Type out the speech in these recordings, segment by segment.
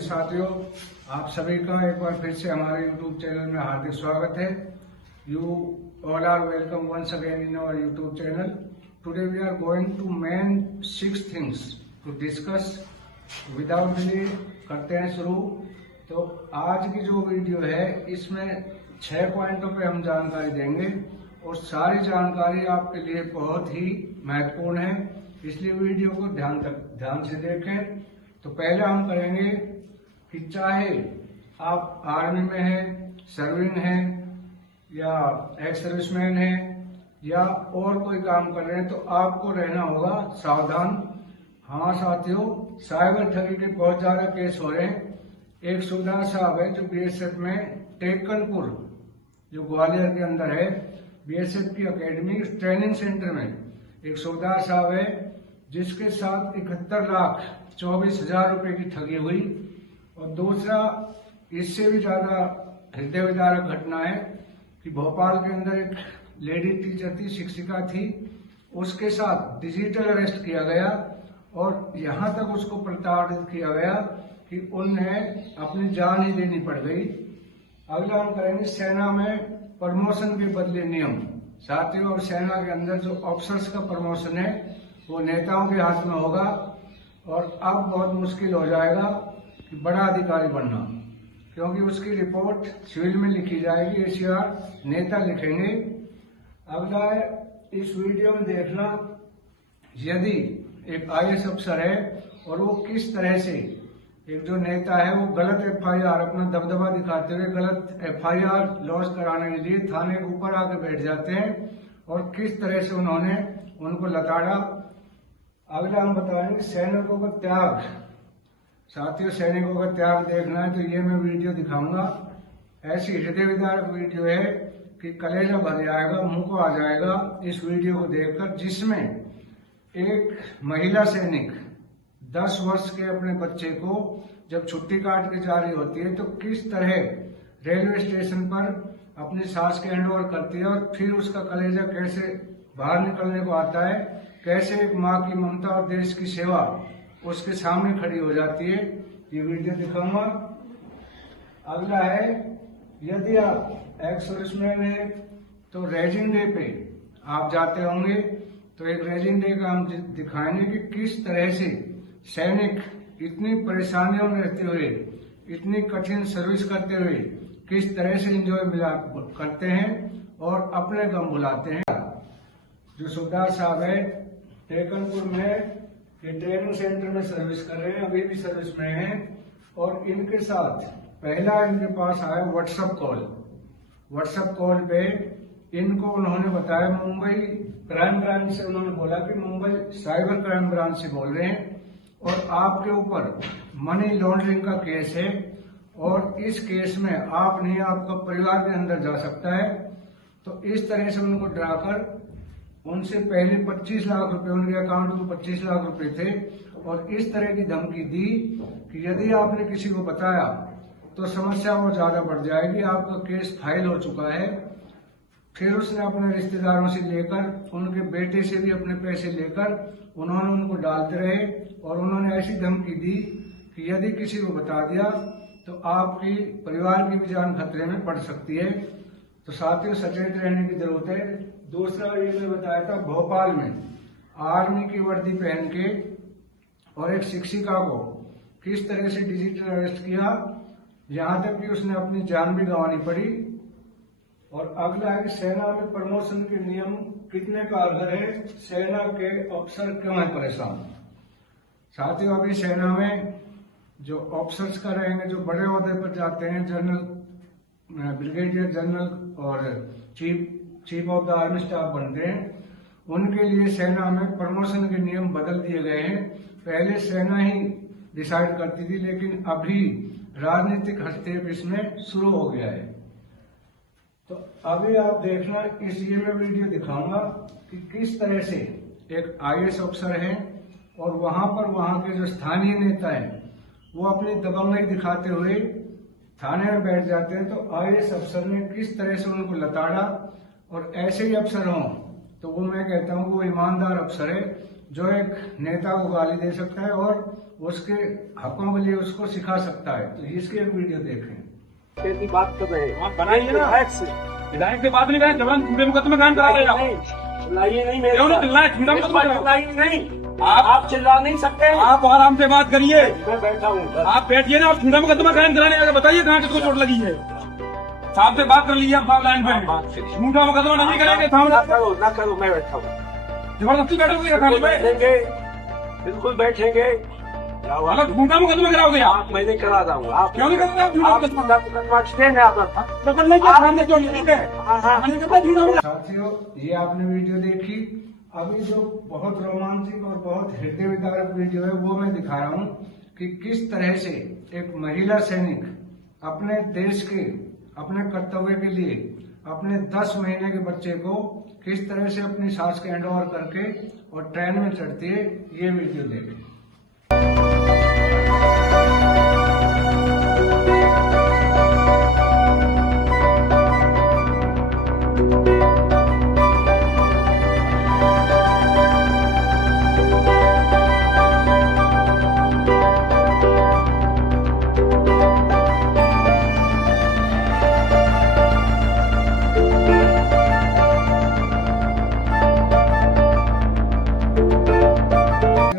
साथियों, आप सभी का एक बार फिर से हमारे YouTube चैनल में हार्दिक स्वागत है। You all are welcome once again in our YouTube channel. Today we are going to main 6 things to discuss. Without delay करते हैं शुरू। तो आज की जो वीडियो है इसमें 6 पॉइंटों पे हम जानकारी देंगे और सारी जानकारी आपके लिए बहुत ही महत्वपूर्ण है, इसलिए वीडियो को ध्यान से देखें। तो पहले हम करेंगे कि चाहे आप आर्मी में हैं, सर्विंग हैं या एक्स सर्विसमैन हैं या और कोई काम कर रहे हैं, तो आपको रहना होगा सावधान। हाँ साथियों, साइबर ठगी के बहुत ज्यादा केस हो रहे हैं। एक सुबेदार साहब है जो बीएसएफ में टेकनपुर जो ग्वालियर के अंदर है, बीएसएफ की एकेडमी ट्रेनिंग सेंटर में एक सुबेदार साहब है जिसके साथ 71,24,000 रुपए की ठगी हुई। और दूसरा, इससे भी ज्यादा हृदय विदारक घटना है कि भोपाल के अंदर एक लेडी टीचर थी, शिक्षिका थी, उसके साथ डिजिटल अरेस्ट किया गया और यहां तक उसको प्रताड़ित किया गया कि उन्हें अपनी जान ही देनी पड़ गई। अगला हम करेंगे सेना में प्रमोशन के बदले नियम। साथियों, और सेना के अंदर जो ऑफिसर्स का प्रमोशन है वो नेताओं के हाथ में होगा और अब बहुत मुश्किल हो जाएगा कि बड़ा अधिकारी बनना, क्योंकि उसकी रिपोर्ट सिविल में लिखी जाएगी, एसीआर नेता लिखेंगे। अगला है, इस वीडियो में देखना, यदि एक आईएएस अफसर है और वो किस तरह से एक जो नेता है वो गलत एफआईआर, अपना दबदबा दिखाते हुए गलत एफआईआर लॉन्च कराने के लिए थाने के ऊपर आके बैठ जाते हैं और किस तरह से उन्होंने उनको लताड़ा। अगला हम बताएंगे सैनिकों का त्याग। साथियों, सैनिकों का त्याग देखना है तो ये मैं वीडियो दिखाऊंगा। ऐसी हृदय विदारक वीडियो है कि कलेजा भर जाएगा, मुंह को आ जाएगा इस वीडियो को देखकर, जिसमें एक महिला सैनिक 10 वर्ष के अपने बच्चे को जब छुट्टी काट के जा रही होती है तो किस तरह रेलवे स्टेशन पर अपनी सास के हैंड ओवर करती है और फिर उसका कलेजा कैसे बाहर निकलने को आता है, कैसे एक माँ की ममता और देश की सेवा उसके सामने खड़ी हो जाती है, ये वीडियो दिखाऊंगा। अगला है, यदि आप एक्स सर्विसमैन हैं तो रेजिंग डे पे आप जाते होंगे, तो एक रेजिंग डे का हम दिखाएंगे कि किस तरह से सैनिक इतनी परेशानियों में रहते हुए, इतनी कठिन सर्विस करते हुए किस तरह से एंजॉय करते हैं और अपने गम भुलाते हैं। जो सुबेदार साहब है टेकनपुर में ये ट्रेनिंग सेंटर में सर्विस कर रहे हैं, अभी भी सर्विस में हैं, और इनके साथ पहला इनके पास आया व्हाट्सएप कॉल पे इनको उन्होंने बताया, मुंबई क्राइम ब्रांच से उन्होंने बोला कि मुंबई साइबर क्राइम ब्रांच से बोल रहे हैं और आपके ऊपर मनी लॉन्ड्रिंग का केस है और इस केस में आप नहीं, आपका परिवार भी अंदर जा सकता है। तो इस तरह से उनको डराकर उनसे पहले 25 लाख रुपए, उनके अकाउंट में 25 लाख रुपए थे और इस तरह की धमकी दी कि यदि आपने किसी को बताया तो समस्या बहुत ज्यादा बढ़ जाएगी, आपका केस फाइल हो चुका है। फिर उसने अपने रिश्तेदारों से लेकर, उनके बेटे से भी अपने पैसे लेकर उन्होंने उनको डालते रहे और उन्होंने ऐसी धमकी दी कि यदि किसी को बता दिया तो आपकी परिवार की भी जान खतरे में पड़ सकती है। तो साथियों, सचेत रहने की जरूरत है। दूसरा, ये मैं बताया था, भोपाल में आर्मी की वर्दी पहन के और एक शिक्षिका को किस तरह से डिजिटल अरेस्ट किया, यहां तक कि उसने अपनी जान भी गंवानी पड़ी। और अगला है कि सेना में प्रमोशन के नियम कितने कारगर है, सेना के अफसर क्यों है परेशान। साथियों, अभी सेना में जो ऑफिसर्स का रहेंगे, जो बड़े ओहदे पर जाते हैं, जनरल, ब्रिगेडियर जनरल और chief of the army staff बनते हैं, उनके लिए सेना में प्रमोशन के नियम बदल दिए गए हैं। पहले सेना ही डिसाइड करती थी, लेकिन अभी राजनीतिक हस्तक्षेप इसमें शुरू हो गया है। तो अभी आप देखना, इस ये मैं वीडियो दिखाऊंगा कि किस तरह से एक आईएएस अफसर है और वहां के जो स्थानीय नेता हैं वो अपनी दबंगई दिखाते हुए थाने में बैठ जाते हैं। तो आईएएस अफसर ने किस तरह से उनको लताड़ा, और ऐसे ही अफसर हों तो वो मैं कहता हूँ वो ईमानदार अफसर है, जो एक नेता को गाली दे सकता है और उसके हकों के लिए उसको सिखा सकता है। तो इसकी एक वीडियो देखें। की बात कर रहे हैं, आप बनाइए ना। विधायक से बात नहीं करें, जबरन झूठे मुकदमे कायम करा रहे हैं। चिल्लाइए नहीं मेरे क्यों नहीं साथ। चिल्लाए? झूठा इस मुकदमा पर कराओ। चिल्लाइए नहीं, आप आप चिल्ला नहीं सकते। आप आराम से बात करिए। मैं बैठा हूँ। आप बैठिए ना, और झूठा मुकदमा कायम कराने आगे बताइए कहाँ किसको चोट लगी है। साहब से बात कर लीजिए, आप साहब लाइन पे। बात करिए। झूठा मुकदमा नहीं करेंगे ना सामने। करो ना करो, मैं बैठा हूँ। जबरदस्ती बैठोगे खाने पे। बैठेंगे, बिल्कुल बैठेंगे। अलग झूठा मुकदमा कराओगे आप। आप मैं नहीं करा रहा हूँ। आप क्यों नहीं करते आप झूठा आप मुकदमा? मुकदमा स्टैंड है आपका। पकड़ने के सामने क्यों नहीं करते? हाँ हाँ, नहीं करते झूठा मुकदमा। साथियों, ये आपने वीडियो देखी। अभी जो बहुत रोमांचक और बहुत हृदय विदारक वीडियो है वो मैं दिखा रहा हूँ कि किस तरह से एक महिला सैनिक अपने देश के अपने कर्तव्य के लिए अपने 10 महीने के बच्चे को किस तरह से अपनी सास के हैंडओवर करके और ट्रेन में चढ़ती है। ये वीडियो देखें।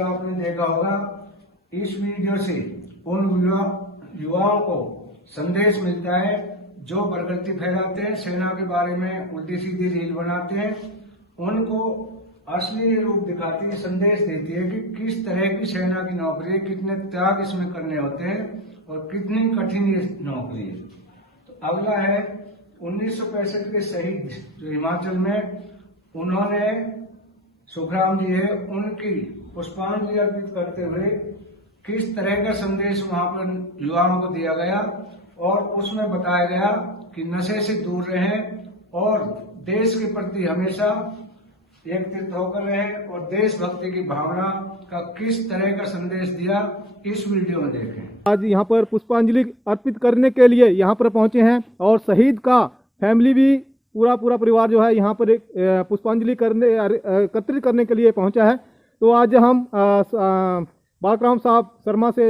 आपने देखा होगा, इस वीडियो से उन युवाओं को संदेश मिलता है जो प्रगति फैलाते हैं, सेना के बारे में उल्टी सीधी रील बनाते हैं। उनको असली रूप दिखाती है, संदेश देती है कि किस तरह की सेना की नौकरी है, कितने त्याग इसमें करने होते हैं और कितनी कठिन ये नौकरी है। तो अगला है 1965 के शहीद जो हिमाचल में, उन्होंने सुखराम जी है, उनकी पुष्पांजलि अर्पित करते हुए किस तरह का संदेश वहां पर युवाओं को दिया गया और उसमें बताया गया कि नशे से दूर रहें और देश के प्रति हमेशा एकत्रित होकर रहें और देशभक्ति की भावना का किस तरह का संदेश दिया, इस वीडियो में देखें। आज यहाँ पर पुष्पांजलि अर्पित करने के लिए यहाँ पर पहुंचे हैं और शहीद का फैमिली भी पूरा परिवार जो है यहाँ पर पुष्पांजलि करने एकत्रित करने के लिए पहुंचा है। तो आज हम बालकृष्ण साहब शर्मा से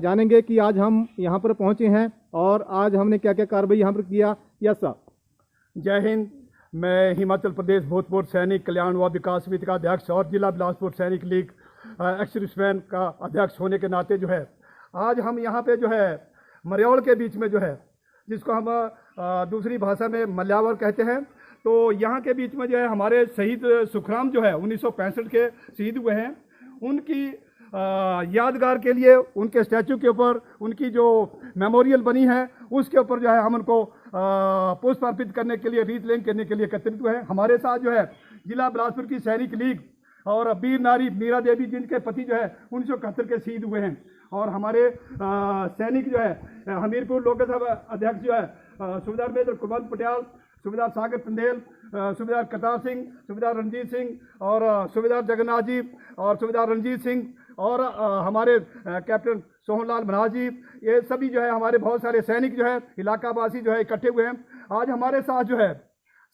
जानेंगे कि आज हम यहाँ पर पहुंचे हैं और आज हमने क्या क्या कार्रवाई यहाँ पर किया। Yes sir. जय हिंद। मैं हिमाचल प्रदेश भूतपूर्व सैनिक कल्याण व विकास समिति का अध्यक्ष और जिला बिलासपुर सैनिक लीग एक्स सर्विसमैन का अध्यक्ष होने के नाते जो है आज हम यहाँ पे जो है मरयोल के बीच में जो है, जिसको हम दूसरी भाषा में मल्यावर कहते हैं, तो यहाँ के बीच में जो है हमारे शहीद सुखराम जो है 1965 के शहीद हुए हैं, उनकी यादगार के लिए उनके स्टैचू के ऊपर उनकी जो मेमोरियल बनी है उसके ऊपर जो है हम उनको पुष्प अर्पित करने के लिए रीत लेंग करने के लिए एकत्रित हुए हैं। हमारे साथ जो है जिला बिलासपुर की सैनिक लीग और वीर नारी मीरा देवी जिनके पति जो है 1971 के शहीद हुए हैं, और हमारे सैनिक जो है हमीरपुर लोकसभा अध्यक्ष जो है सूबेदार मेजर कुलवंत पटियाल, सूबेदार सागर चंदेल, सूबेदार करतार सिंह, सूबेदार रणजीत सिंह और सूबेदार जगन्नाथ जी और सूबेदार रणजीत सिंह और हमारे कैप्टन सोहनलाल मनहास जी, ये सभी जो है हमारे बहुत सारे सैनिक जो है इलाकावासी जो है इकट्ठे हुए हैं। आज हमारे साथ जो है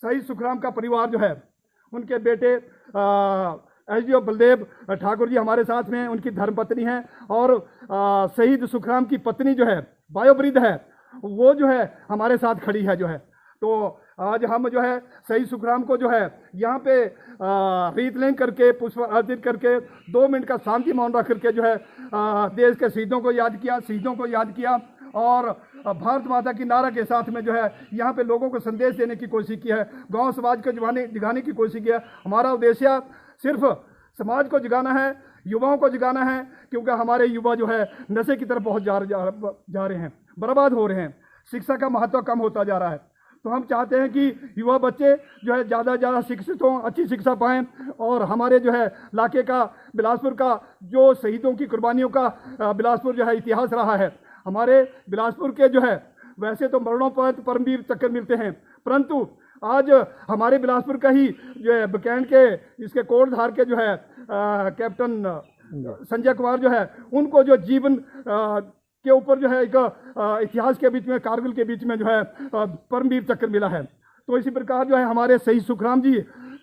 शहीद सुखराम का परिवार जो है, उनके बेटे एसडीओ बलदेव ठाकुर जी हमारे साथ में, उनकी धर्मपत्नी है, और शहीद सुखराम की पत्नी जो है बायोवृद्ध है, वो जो है हमारे साथ खड़ी है जो है। तो आज हम जो है शहीद सुखराम को जो है यहाँ पे रीत लेंग करके पुष्प अर्पित करके 2 मिनट का शांति मौन रख करके जो है देश के शहीदों को याद किया और भारत माता की नारा के साथ में जो है यहाँ पे लोगों को संदेश देने की कोशिश की है, गांव समाज को जगाने की कोशिश की है। हमारा उद्देश्य सिर्फ समाज को जगाना है, युवाओं को जगाना है, क्योंकि हमारे युवा जो है नशे की तरफ बहुत जा रहे हैं, बर्बाद हो रहे हैं, शिक्षा का महत्व कम होता जा रहा है। तो हम चाहते हैं कि युवा बच्चे जो है ज़्यादा से ज़्यादा शिक्षित हों, अच्छी शिक्षा पाएँ, और हमारे जो है इलाके का बिलासपुर का जो शहीदों की कुर्बानियों का बिलासपुर जो है इतिहास रहा है। हमारे बिलासपुर के जो है वैसे तो मरणोपरांत परमवीर चक्र मिलते हैं, परंतु आज हमारे बिलासपुर का ही जो है बकैंड के इसके कोटधार के जो है कैप्टन संजय कुमार जो है, उनको जो जीवन के ऊपर जो है एक इतिहास के बीच में, कारगिल के बीच में जो है परमवीर चक्र मिला है। तो इसी प्रकार जो है हमारे शहीद सुखराम जी,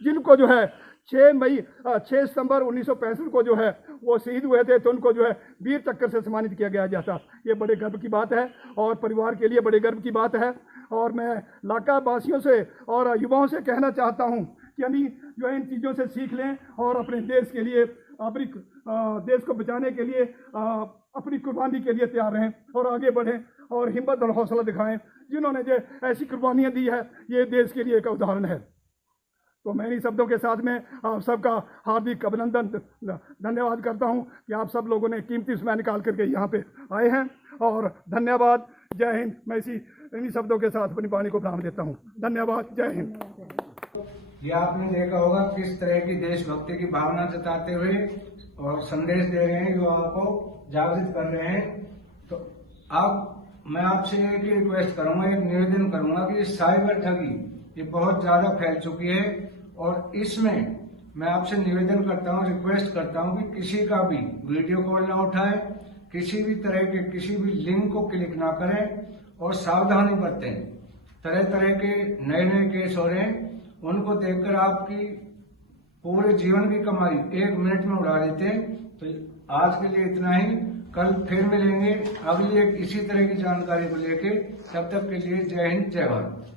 जिनको जो है 6 सितंबर 1965 को जो है वो शहीद हुए थे, तो उनको जो है वीर चक्र से सम्मानित किया गया जाता। ये बड़े गर्व की बात है और परिवार के लिए बड़े गर्व की बात है। और मैं इलाका वासियों से और युवाओं से कहना चाहता हूँ कि हम जो है इन चीज़ों से सीख लें और अपने देश के लिए, अपनी देश को बचाने के लिए अपनी कुर्बानी के लिए तैयार रहें और आगे बढ़ें और हिम्मत और हौसला दिखाएं। जिन्होंने जो ऐसी कुर्बानियाँ दी है, ये देश के लिए एक उदाहरण है। तो मैं इन शब्दों के साथ में आप सबका हार्दिक अभिनंदन धन्यवाद करता हूं कि आप सब लोगों ने कीमती समय निकाल करके यहाँ पे आए हैं, और धन्यवाद। जय हिंद। मैं इन्हीं शब्दों के साथ अपनी वाणी को विराम देता हूं। धन्यवाद। जय हिंद। ये आपने देखा होगा किस तरह की देशभक्ति की भावना जताते हुए और संदेश दे रहे हैं, युवाओं को जागृत कर रहे हैं। तो मैं आपसे एक रिक्वेस्ट करूंगा, एक निवेदन करूंगा कि साइबर ठगी ये बहुत ज्यादा फैल चुकी है, और इसमें मैं आपसे निवेदन करता हूं, रिक्वेस्ट करता हूं कि किसी का भी वीडियो कॉल ना उठाएं, किसी भी तरह के किसी भी लिंक को क्लिक ना करें, और सावधानी बरतें। तरह तरह के नए नए केस हो रहे हैं, उनको देखकर आपकी पूरे जीवन की कमाई 1 मिनट में उड़ा लेते हैं। तो आज के लिए इतना ही, कल फिर मिलेंगे अगली एक इसी तरह की जानकारी को लेके। तब तक के लिए जय हिंद, जय भारत।